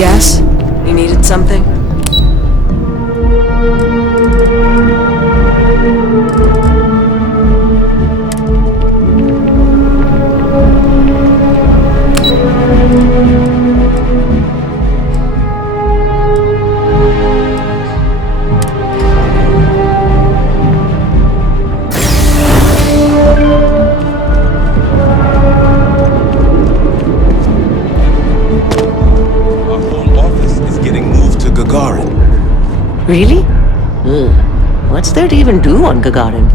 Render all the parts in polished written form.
Yes? You needed something? Really? What's there to even do on Gagarin?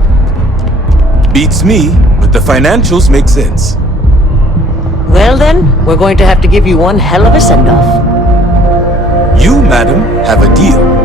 Beats me, but the financials make sense. Well then, we're going to have to give you one hell of a send-off. You, madam, have a deal.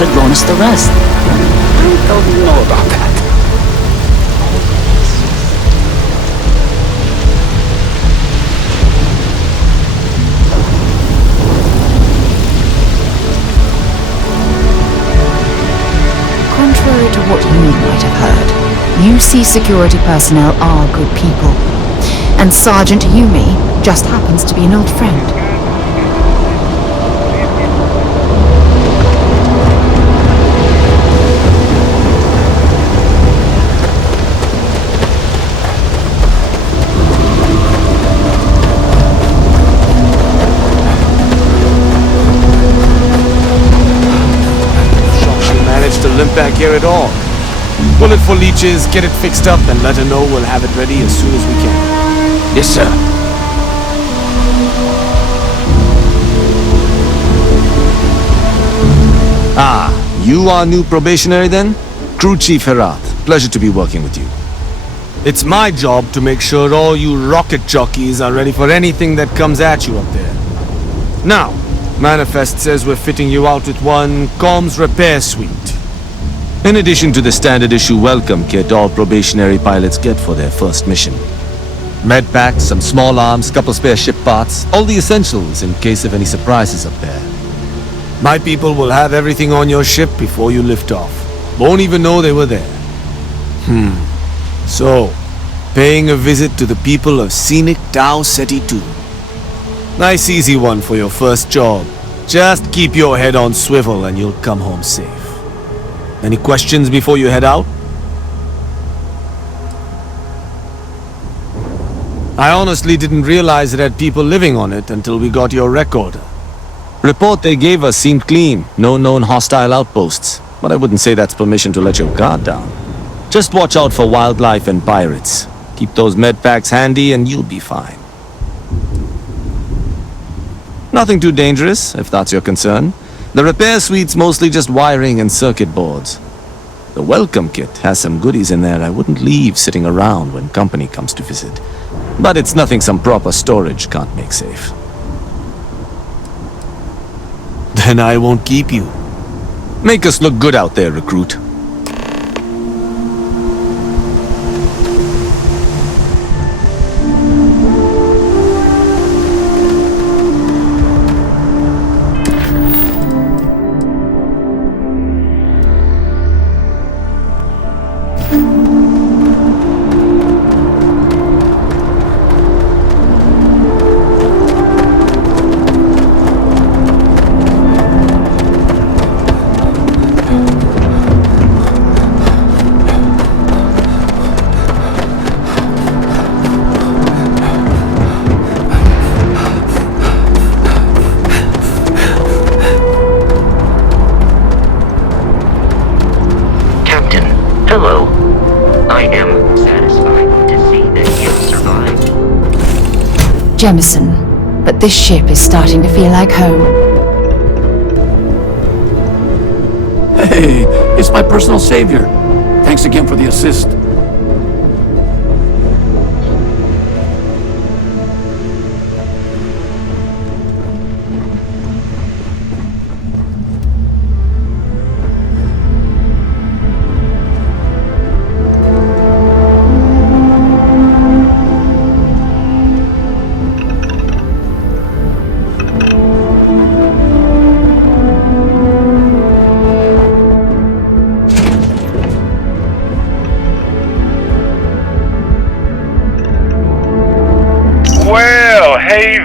Could loan us the rest. I don't know about that. Contrary to what you might have heard, UC security personnel are good people. And Sergeant Yumi just happens to be an old friend. Limp back here at all. Bullet for leeches, get it fixed up, and let her know we'll have it ready as soon as we can. Yes, sir. Ah, you are new probationary then? Crew Chief Herath, pleasure to be working with you. It's my job to make sure all you rocket jockeys are ready for anything that comes at you up there. Now, Manifest says we're fitting you out with one comms repair suite. In addition to the standard issue welcome kit all probationary pilots get for their first mission. Med packs, some small arms, couple spare ship parts, all the essentials in case of any surprises up there. My people will have everything on your ship before you lift off. Won't even know they were there. So, paying a visit to the people of scenic Tau Ceti II. Nice easy one for your first job. Just keep your head on swivel and you'll come home safe. Any questions before you head out? I honestly didn't realize it had people living on it until we got your recorder. Report they gave us seemed clean, no known hostile outposts. But I wouldn't say that's permission to let your guard down. Just watch out for wildlife and pirates. Keep those med packs handy and you'll be fine. Nothing too dangerous, if that's your concern. The repair suite's mostly just wiring and circuit boards. The welcome kit has some goodies in there I wouldn't leave sitting around when company comes to visit. But it's nothing some proper storage can't make safe. Then I won't keep you. Make us look good out there, recruit. Hello. I am satisfied to see that you survived. Jemison, but this ship is starting to feel like home. Hey, it's my personal savior. Thanks again for the assist.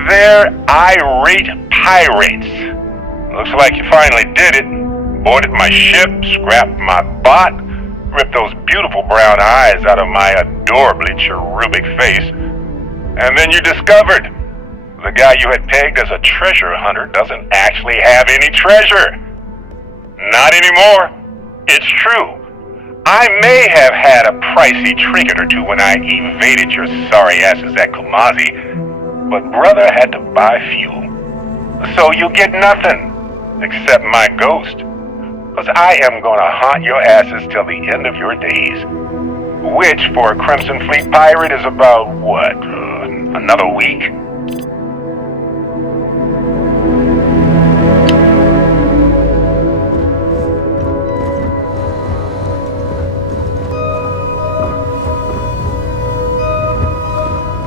there, irate pirates. Looks like you finally did it. Boarded my ship, scrapped my bot, ripped those beautiful brown eyes out of my adorably cherubic face, and then you discovered the guy you had pegged as a treasure hunter doesn't actually have any treasure. Not anymore. It's true. I may have had a pricey trinket or two when I evaded your sorry asses at Kumazi, but brother had to buy fuel. So you get nothing, except my ghost. Because I am gonna haunt your asses till the end of your days. Which, for a Crimson Fleet pirate, is about, what, another week?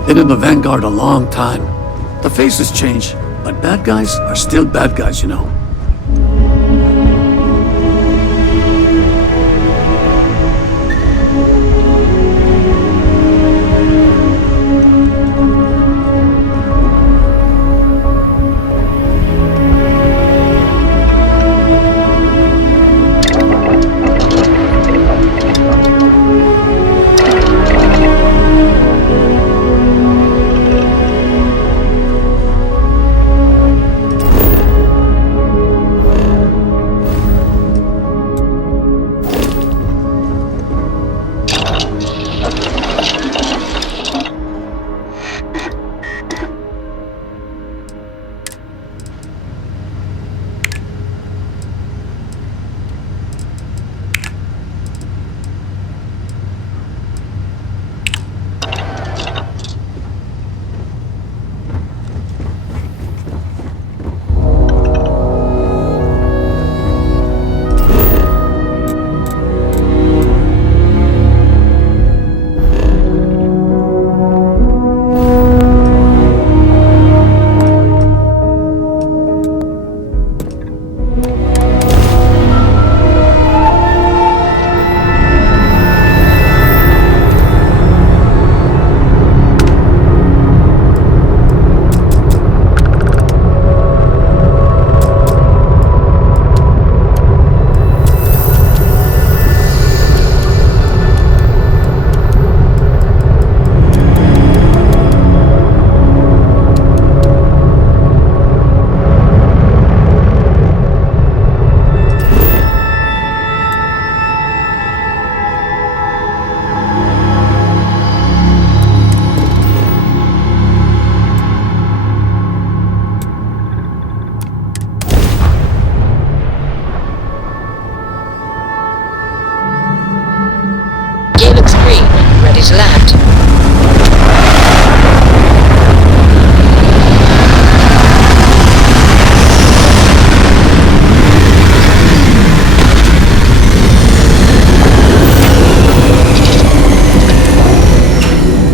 Been in the Vanguard a long time. The faces change, but bad guys are still bad guys, you know. Ready to land.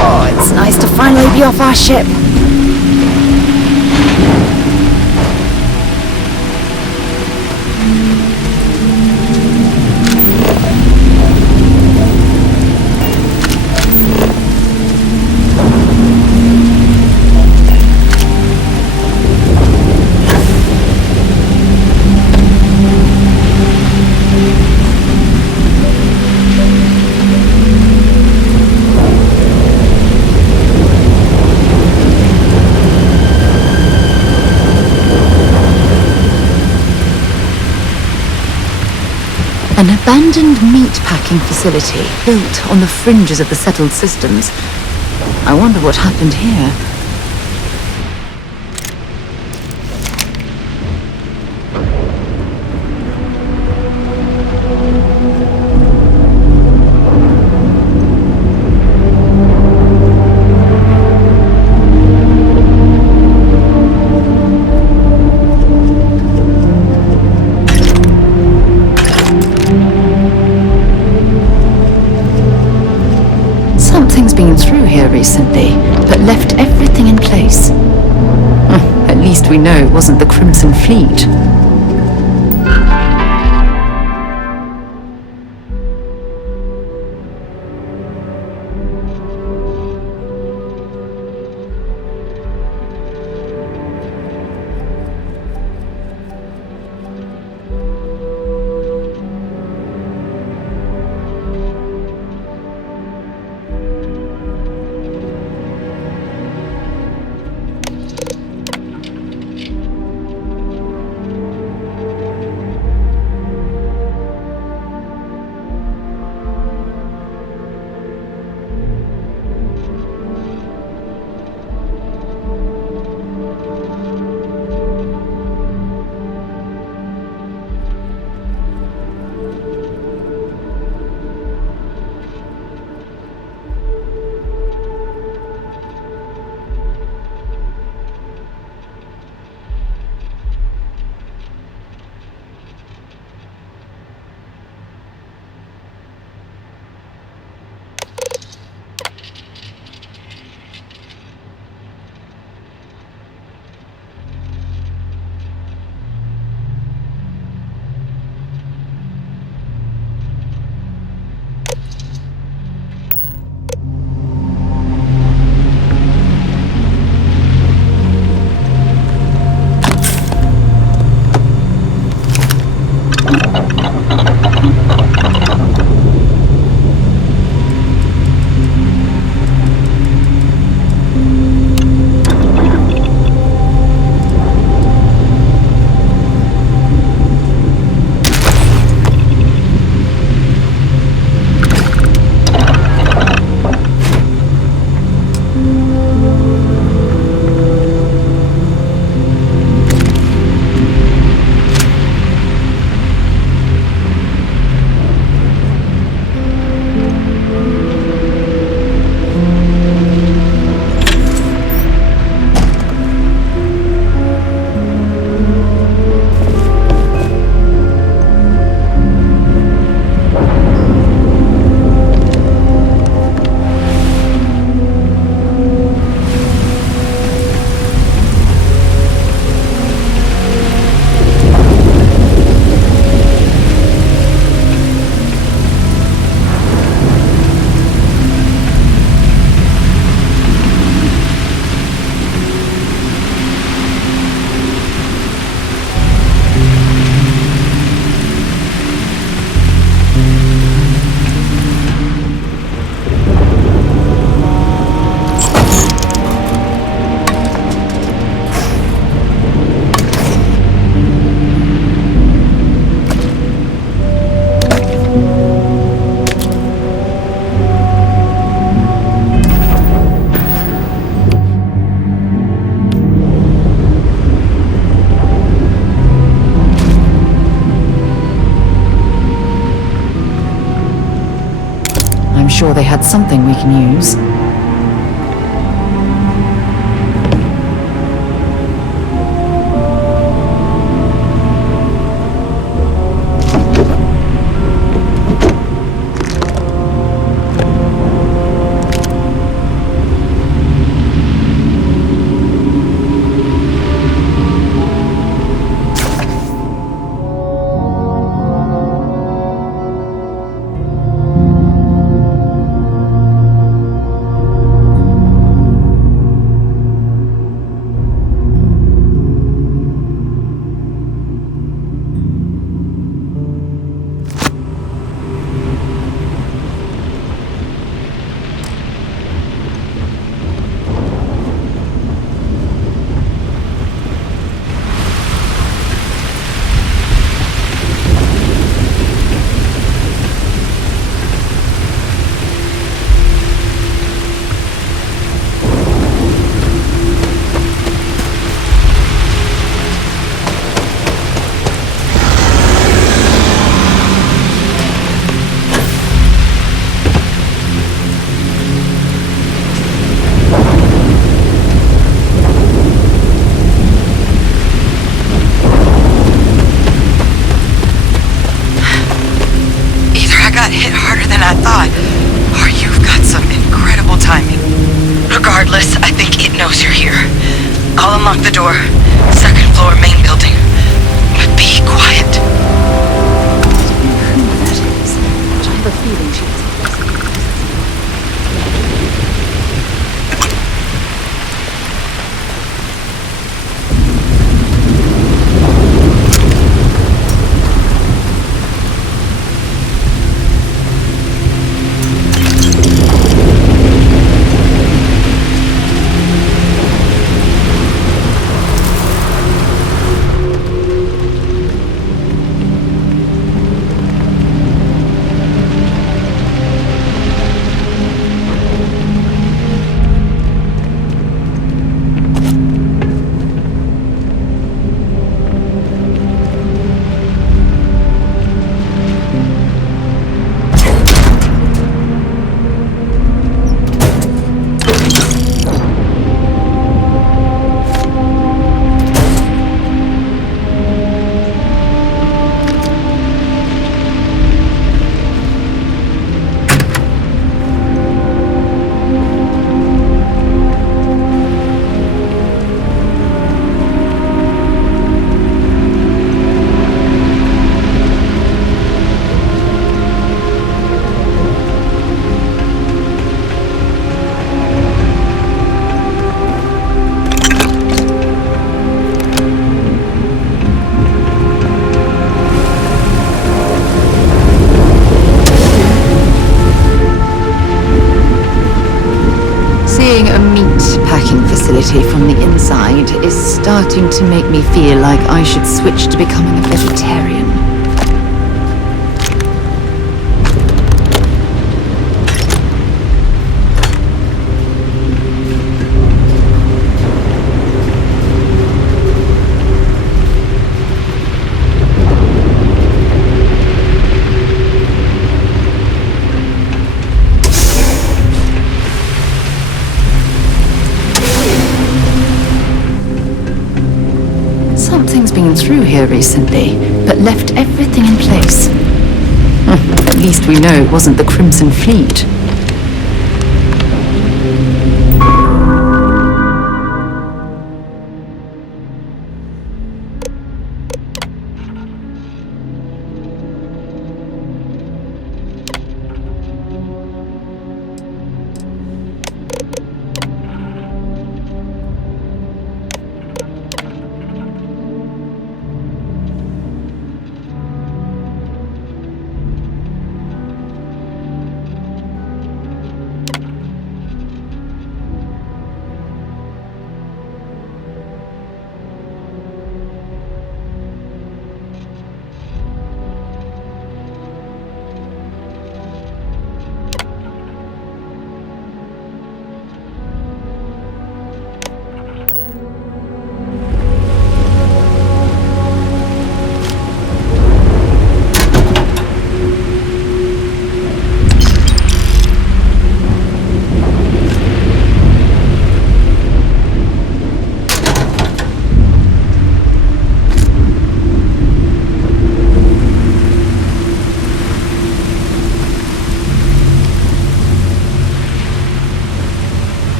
Oh, it's nice to finally be off our ship. An abandoned meat-packing facility built on the fringes of the settled systems. I wonder what happened here. Something's been through here recently, but left everything in place. At least we know it wasn't the Crimson Fleet. I'm sure they had something we can use. Regardless, I think it knows you're here. I'll unlock the door. Second floor, main building. But be quiet. I don't know who that is, but I have a feeling she was... From the inside is starting to make me feel like I should switch to becoming a vegetarian. Something's been through here recently, but left everything in place. At least we know it wasn't the Crimson Fleet.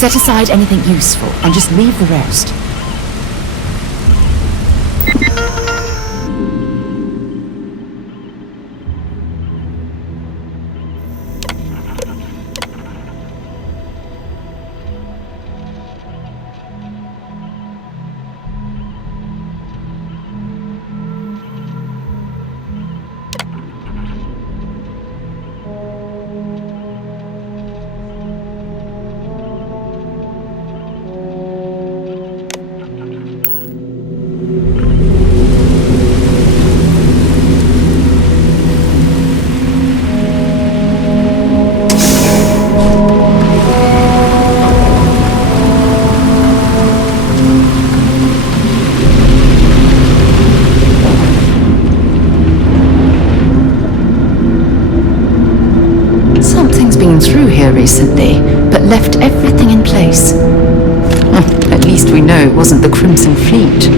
Set aside anything useful and just leave the rest. Through here recently, but left everything in place. At least we know it wasn't the Crimson Fleet.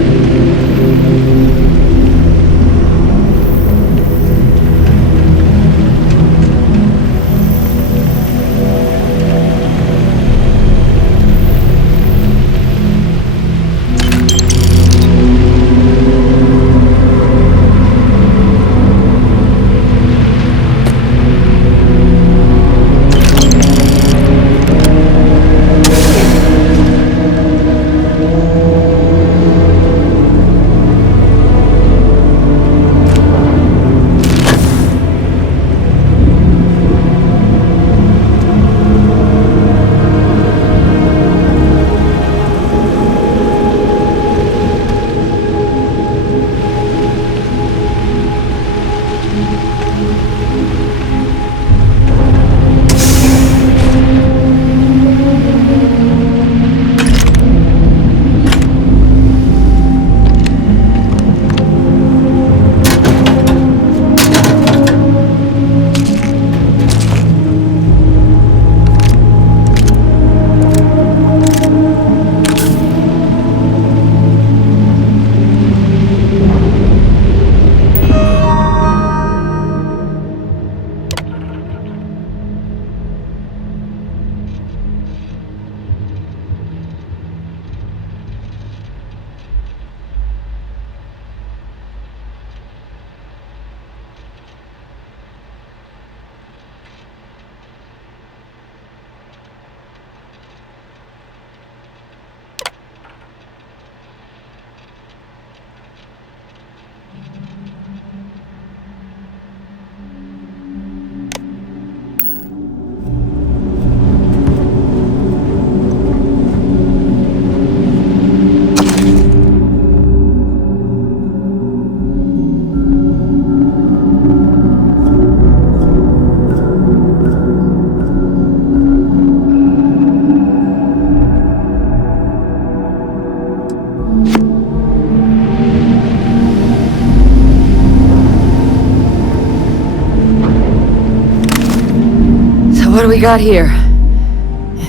What do we got here?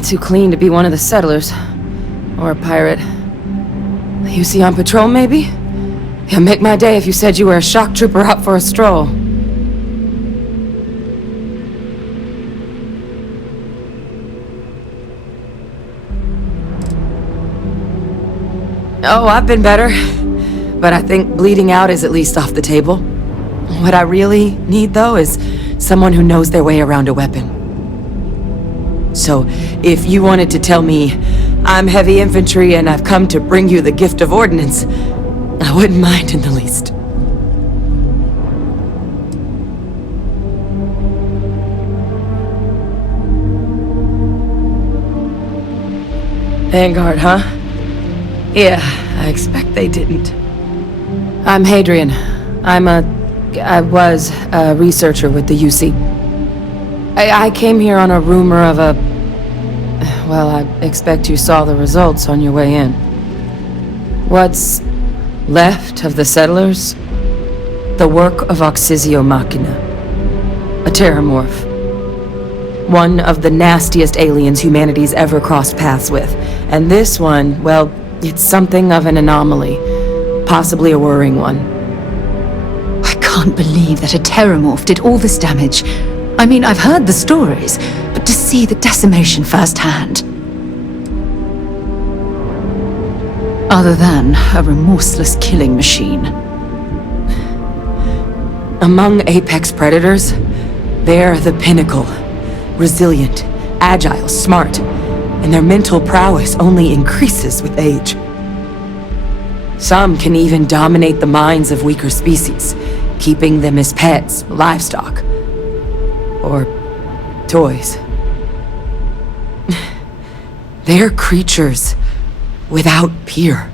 Too clean to be one of the settlers. Or a pirate. You see on patrol, maybe? Yeah, make my day if you said you were a shock trooper out for a stroll. Oh, I've been better. But I think bleeding out is at least off the table. What I really need, though, is someone who knows their way around a weapon. So, if you wanted to tell me, I'm heavy infantry and I've come to bring you the gift of ordnance, I wouldn't mind in the least. Vanguard, huh? Yeah, I expect they didn't. I'm Hadrian. I was a researcher with the UC. I came here on a rumor of a... Well, I expect you saw the results on your way in. What's left of the settlers? The work of Oxysio Machina. A terrormorph. One of the nastiest aliens humanity's ever crossed paths with. And this one, well, it's something of an anomaly. Possibly a worrying one. I can't believe that a terrormorph did all this damage. I mean, I've heard the stories, but to see the decimation firsthand. Other than a remorseless killing machine. Among apex predators, they're the pinnacle. Resilient, agile, smart, and their mental prowess only increases with age. Some can even dominate the minds of weaker species, keeping them as pets, livestock, or toys. They're creatures without peer.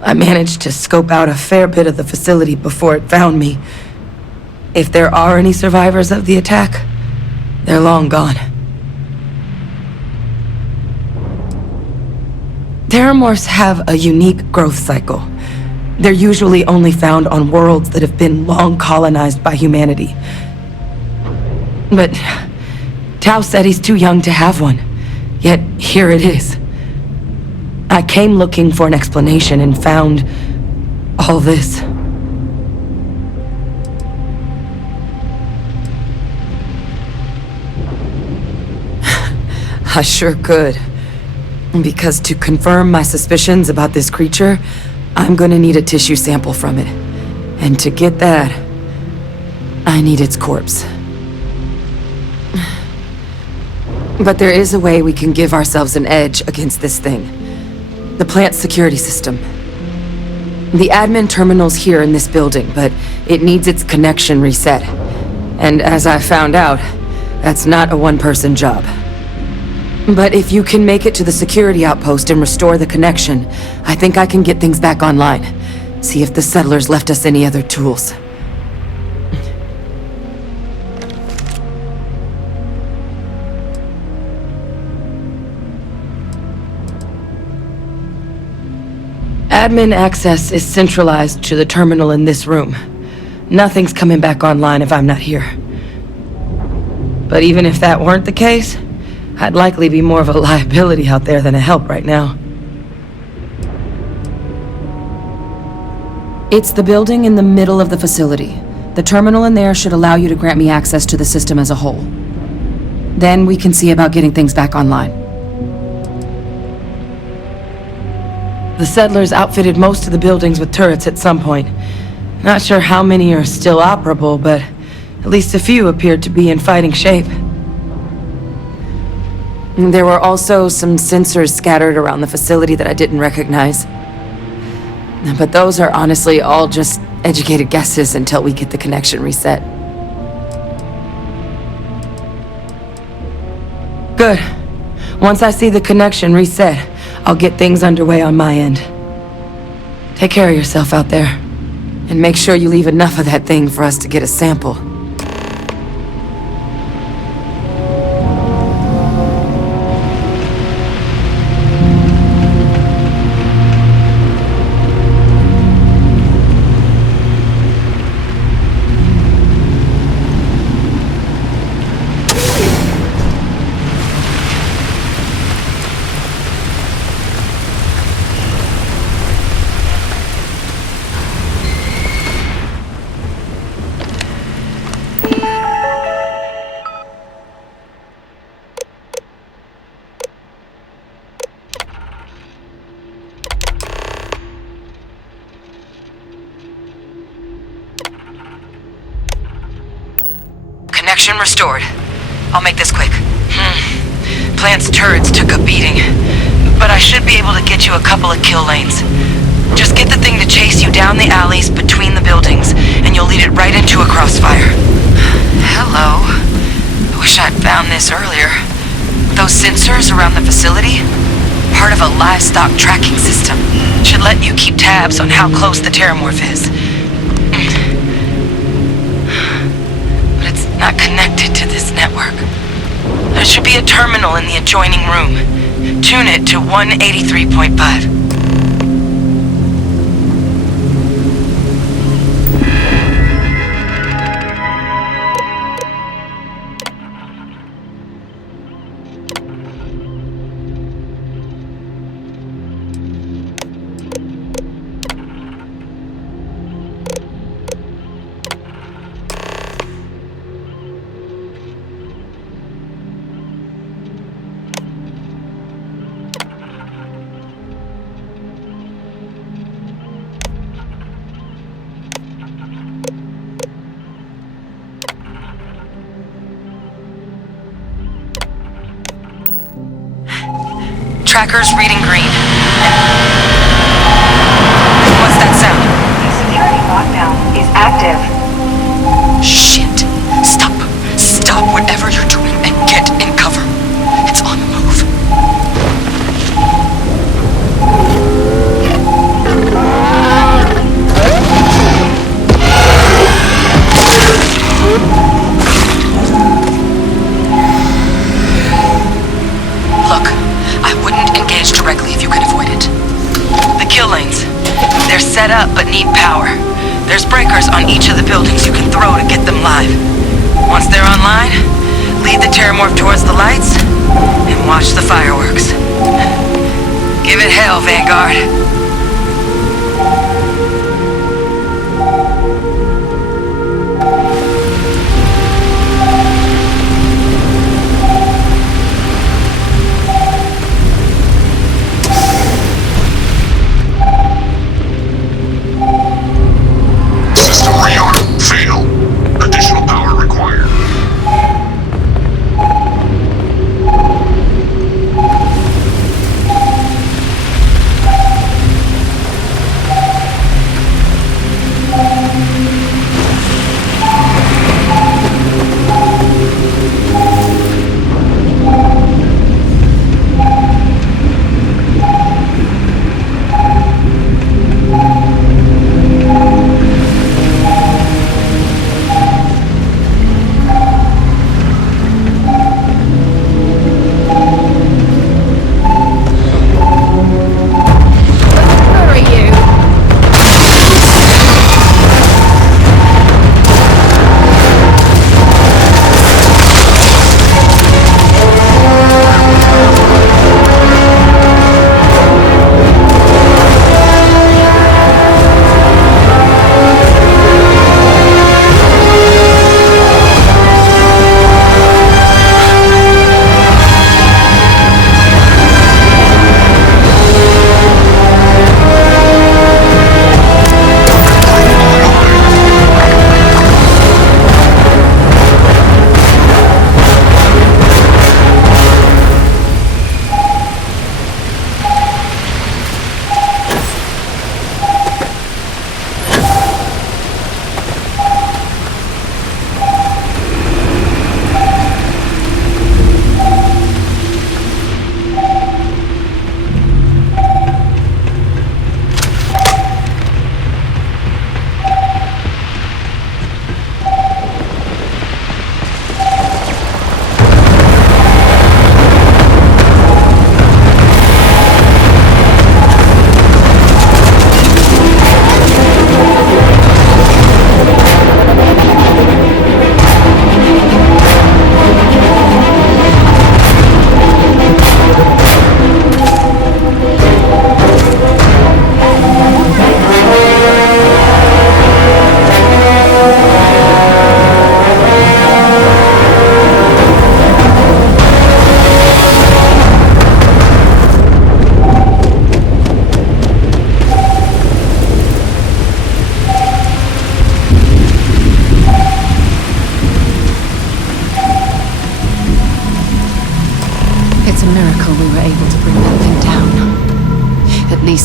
I managed to scope out a fair bit of the facility before it found me. If there are any survivors of the attack, they're long gone. Terrormorphs have a unique growth cycle. They're usually only found on worlds that have been long colonized by humanity. But Tau Ceti's too young to have one. Yet here it is. I came looking for an explanation and found all this. I sure could. Because to confirm my suspicions about this creature, I'm gonna need a tissue sample from it. And to get that, I need its corpse. But there is a way we can give ourselves an edge against this thing. The plant's security system. The admin terminal's here in this building, but it needs its connection reset. And as I found out, that's not a one-person job. But if you can make it to the security outpost and restore the connection, I think I can get things back online. See if the settlers left us any other tools. Admin access is centralized to the terminal in this room. Nothing's coming back online if I'm not here. But even if that weren't the case, I'd likely be more of a liability out there than a help right now. It's the building in the middle of the facility. The terminal in there should allow you to grant me access to the system as a whole. Then we can see about getting things back online. The settlers outfitted most of the buildings with turrets at some point. Not sure how many are still operable, but at least a few appeared to be in fighting shape. There were also some sensors scattered around the facility that I didn't recognize. But those are honestly all just educated guesses until we get the connection reset. Good. Once I see the connection reset, I'll get things underway on my end. Take care of yourself out there. And make sure you leave enough of that thing for us to get a sample. Connection restored. I'll make this quick. Plant's turrets took a beating, but I should be able to get you a couple of kill lanes. Just get the thing to chase you down the alleys between the buildings, and you'll lead it right into a crossfire. Hello. I wish I'd found this earlier. Those sensors around the facility? Part of a livestock tracking system. Should let you keep tabs on how close the terrormorph is. But it's not connected to this network. There should be a terminal in the adjoining room. Tune it to 183.5. Tracker's reading green. What's that sound? The security lockdown is active. Shit. Stop. Stop whatever you're doing and get in cover. It's on the move. Look, I wouldn't engage directly if you can avoid it. The kill lanes. They're set up but need power. There's breakers on each of the buildings you can throw to get them live. Once they're online, lead the terrormorph towards the lights and watch the fireworks. Give it hell, Vanguard. System rearm. Fail. Additional power required.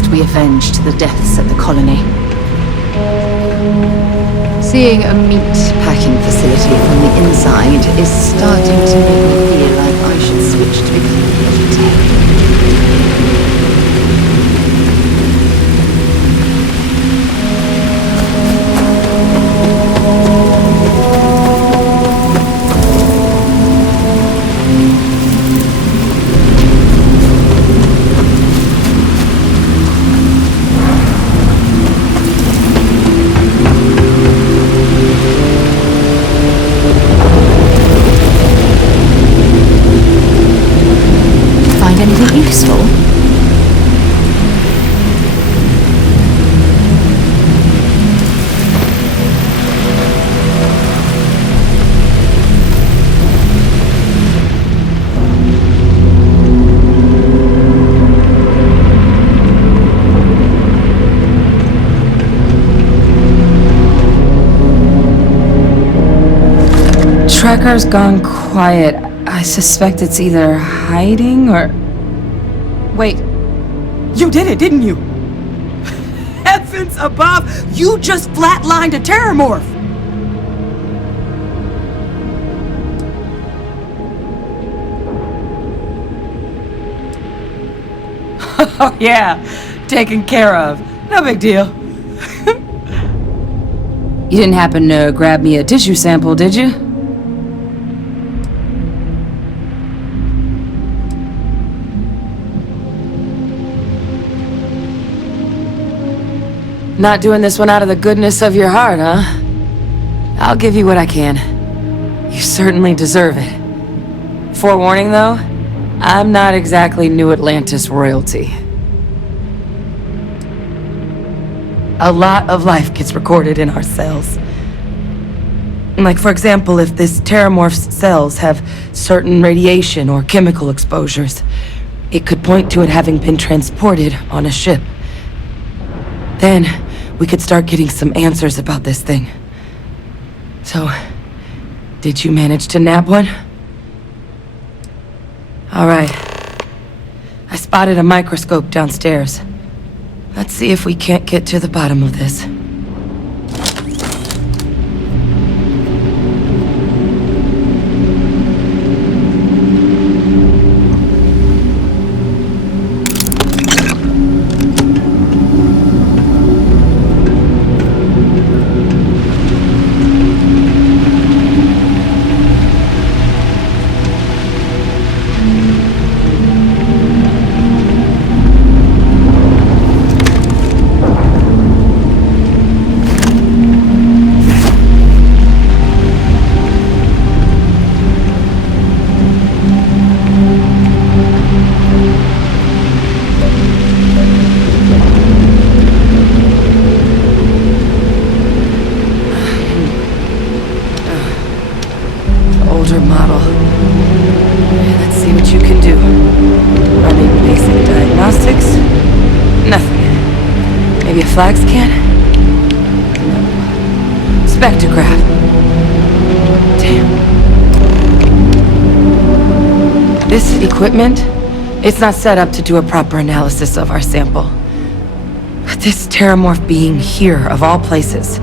We avenged the deaths at the colony. Seeing a meat packing facility from the inside is starting to make me feel like I should switch to becoming a vegetarian. Anything useful? Tracker's gone quiet. I suspect it's either hiding or... Wait. You did it, didn't you? Heavens above! You just flatlined a terrormorph! Oh yeah, taken care of. No big deal. You didn't happen to grab me a tissue sample, did you? Not doing this one out of the goodness of your heart, huh? I'll give you what I can. You certainly deserve it. Forewarning, though, I'm not exactly New Atlantis royalty. A lot of life gets recorded in our cells. Like, for example, if this terrormorph's cells have certain radiation or chemical exposures, it could point to it having been transported on a ship. Then, we could start getting some answers about this thing. So, did you manage to nab one? All right. I spotted a microscope downstairs. Let's see if we can't get to the bottom of this. Flag scan? No. Spectrograph. Damn. This equipment, it's not set up to do a proper analysis of our sample. But this terrormorph being here, of all places,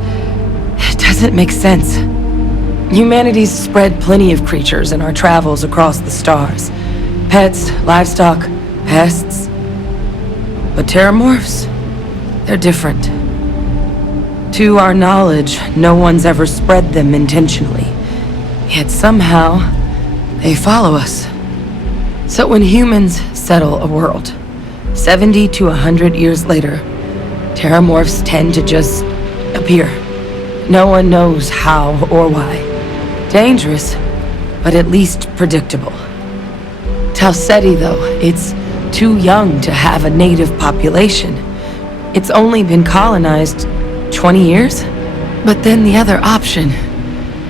it doesn't make sense. Humanity's spread plenty of creatures in our travels across the stars. Pets, livestock, pests. But terrormorphs? They're different. To our knowledge, no one's ever spread them intentionally. Yet somehow, they follow us. So when humans settle a world, 70 to 100 years later, terrormorphs tend to just appear. No one knows how or why. Dangerous, but at least predictable. Tau Ceti, though, it's too young to have a native population. It's only been colonized 20 years? But then the other option,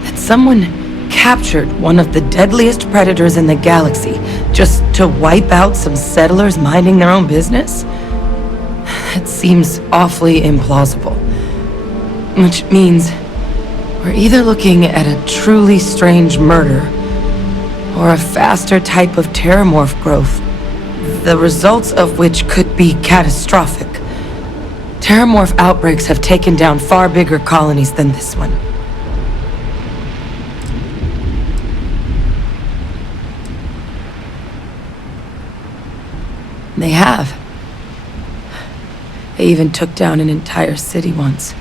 that someone captured one of the deadliest predators in the galaxy just to wipe out some settlers minding their own business? That seems awfully implausible. Which means we're either looking at a truly strange murder or a faster type of terrormorph growth, the results of which could be catastrophic. Terrormorph outbreaks have taken down far bigger colonies than this one. They have. They even took down an entire city once.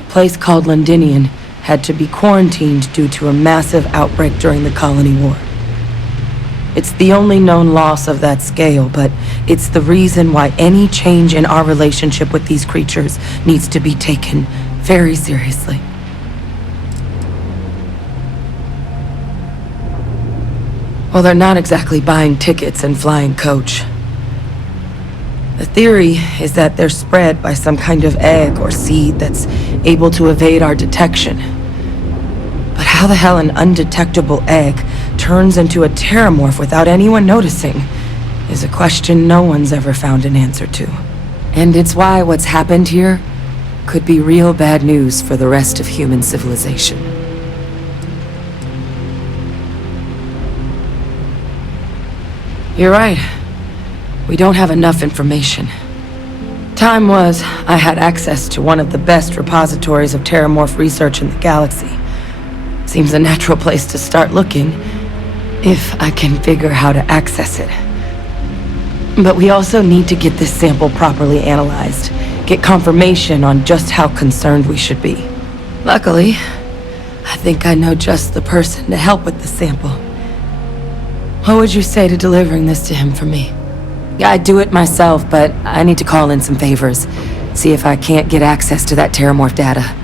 A place called Londinian had to be quarantined due to a massive outbreak during the colony war. It's the only known loss of that scale, but it's the reason why any change in our relationship with these creatures needs to be taken very seriously. Well, they're not exactly buying tickets and flying coach. The theory is that they're spread by some kind of egg or seed that's able to evade our detection. But how the hell an undetectable egg turns into a terrormorph without anyone noticing is a question no one's ever found an answer to. And it's why what's happened here could be real bad news for the rest of human civilization. You're right. We don't have enough information. Time was, I had access to one of the best repositories of terrormorph research in the galaxy. Seems a natural place to start looking, if I can figure how to access it. But we also need to get this sample properly analyzed, get confirmation on just how concerned we should be. Luckily, I think I know just the person to help with the sample. What would you say to delivering this to him for me? I'd do it myself, but I need to call in some favors. See if I can't get access to that terrormorph data.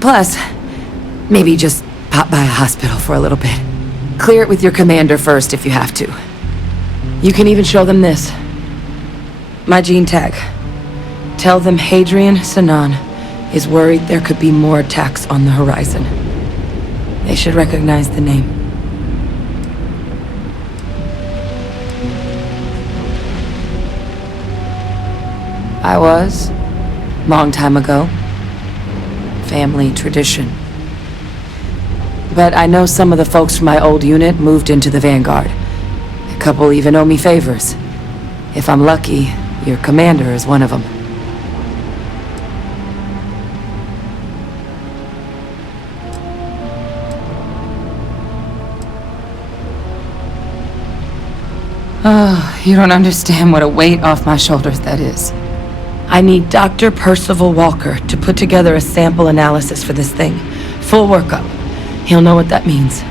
Plus, maybe just pop by a hospital for a little bit. Clear it with your commander first if you have to. You can even show them this. My gene tag. Tell them Hadrian Sanan is worried there could be more attacks on the horizon. They should recognize the name. I was, long time ago. Family tradition. But I know some of the folks from my old unit moved into the Vanguard. A couple even owe me favors. If I'm lucky, your commander is one of them. Oh, you don't understand what a weight off my shoulders that is. I need Dr. Percival Walker to put together a sample analysis for this thing. Full workup. He'll know what that means.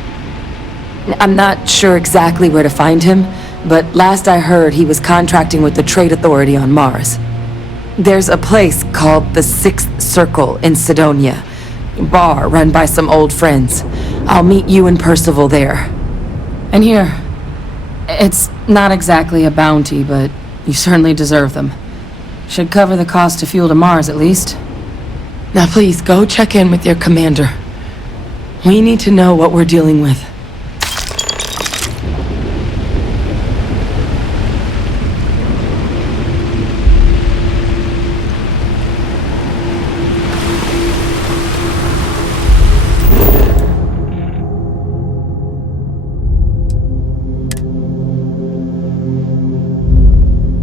I'm not sure exactly where to find him, but last I heard he was contracting with the Trade Authority on Mars. There's a place called the Sixth Circle in Sidonia. Bar run by some old friends. I'll meet you and Percival there. And here, it's not exactly a bounty, but you certainly deserve them. Should cover the cost of fuel to Mars, at least. Now please, go check in with your commander. We need to know what we're dealing with.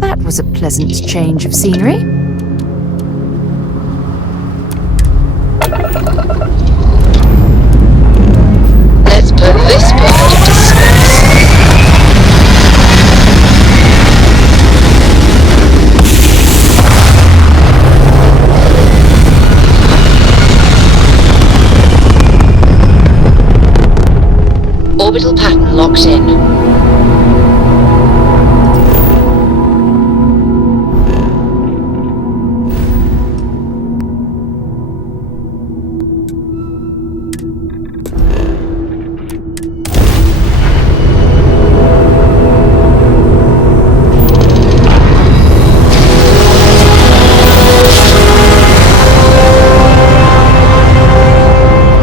That was a pleasant change of scenery. Let's put this bird to space. Orbital pattern locked in.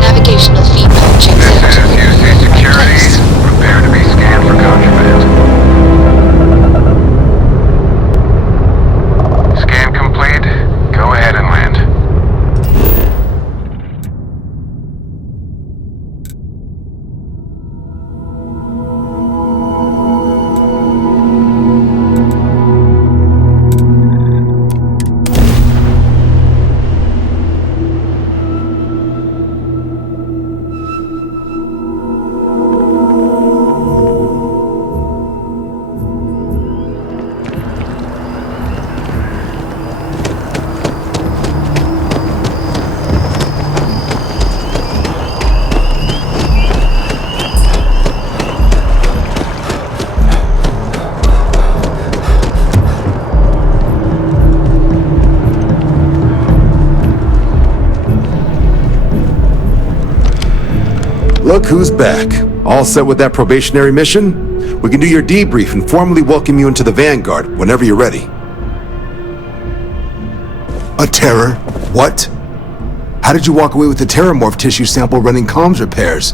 Navigational feedback checks out. This is UC Security. Prepare to be scanned for contraband. Scan complete. Go ahead and land. Look who's back. All set with that probationary mission? We can do your debrief and formally welcome you into the Vanguard whenever you're ready. A terror? What? How did you walk away with the terrormorph tissue sample running comms repairs?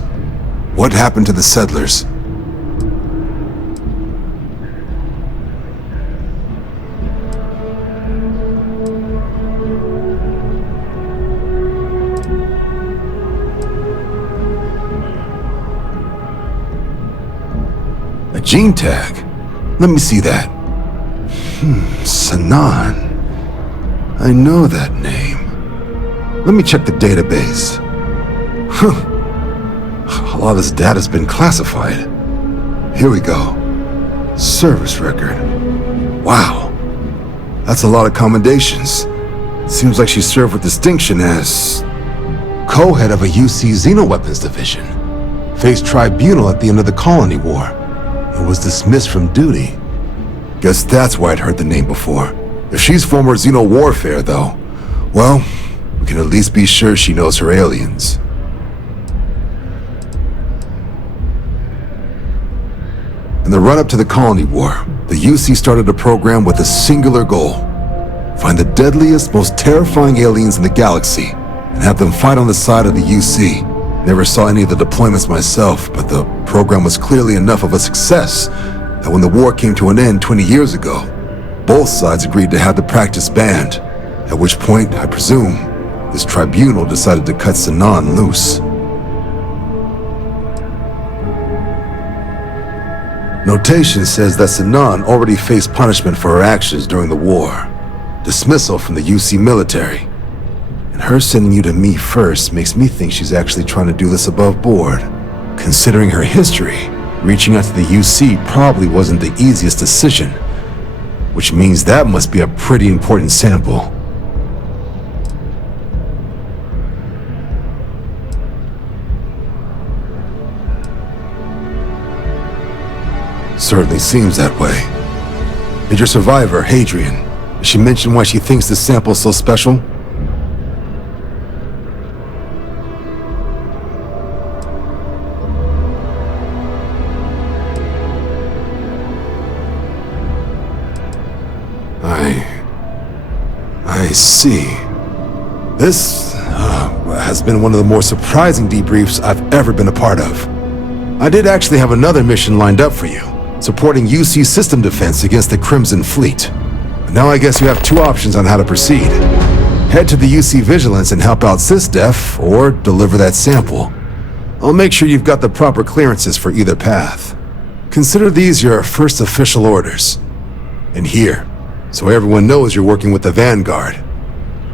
What happened to the settlers? A gene tag? Let me see that. Sanan. I know that name. Let me check the database. A lot of this data's been classified. Here we go. Service record. Wow. That's a lot of commendations. Seems like she served with distinction as co-head of a UC Xenoweapons division. Faced tribunal at the end of the Colony War. And was dismissed from duty. Guess that's why I'd heard the name before. If she's former Xeno warfare, though, well, we can at least be sure she knows her aliens. In the run-up to the Colony War, the UC started a program with a singular goal. Find the deadliest, most terrifying aliens in the galaxy, and have them fight on the side of the UC. Never saw any of the deployments myself, but the program was clearly enough of a success that when the war came to an end 20 years ago, both sides agreed to have the practice banned, at which point, I presume, this tribunal decided to cut Sanan loose. Notation says that Sanan already faced punishment for her actions during the war. Dismissal from the UC military. And her sending you to me first makes me think she's actually trying to do this above board. Considering her history, reaching out to the UC probably wasn't the easiest decision. Which means that must be a pretty important sample. Certainly seems that way. Did your survivor, Hadrian, did she mention why she thinks this sample's so special? I see. This has been one of the more surprising debriefs I've ever been a part of. I did actually have another mission lined up for you, supporting UC system defense against the Crimson Fleet. But now I guess you have two options on how to proceed. Head to the UC Vigilance and help out SysDef, or deliver that sample. I'll make sure you've got the proper clearances for either path. Consider these your first official orders. And here, so everyone knows you're working with the Vanguard.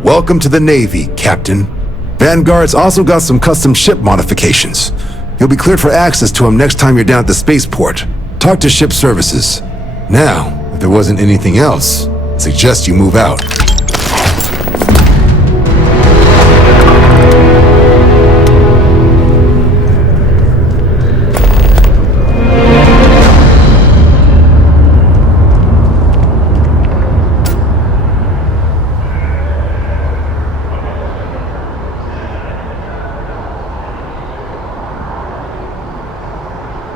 Welcome to the Navy, Captain. Vanguard's also got some custom ship modifications. You'll be cleared for access to them next time you're down at the spaceport. Talk to ship services. Now, if there wasn't anything else, I suggest you move out.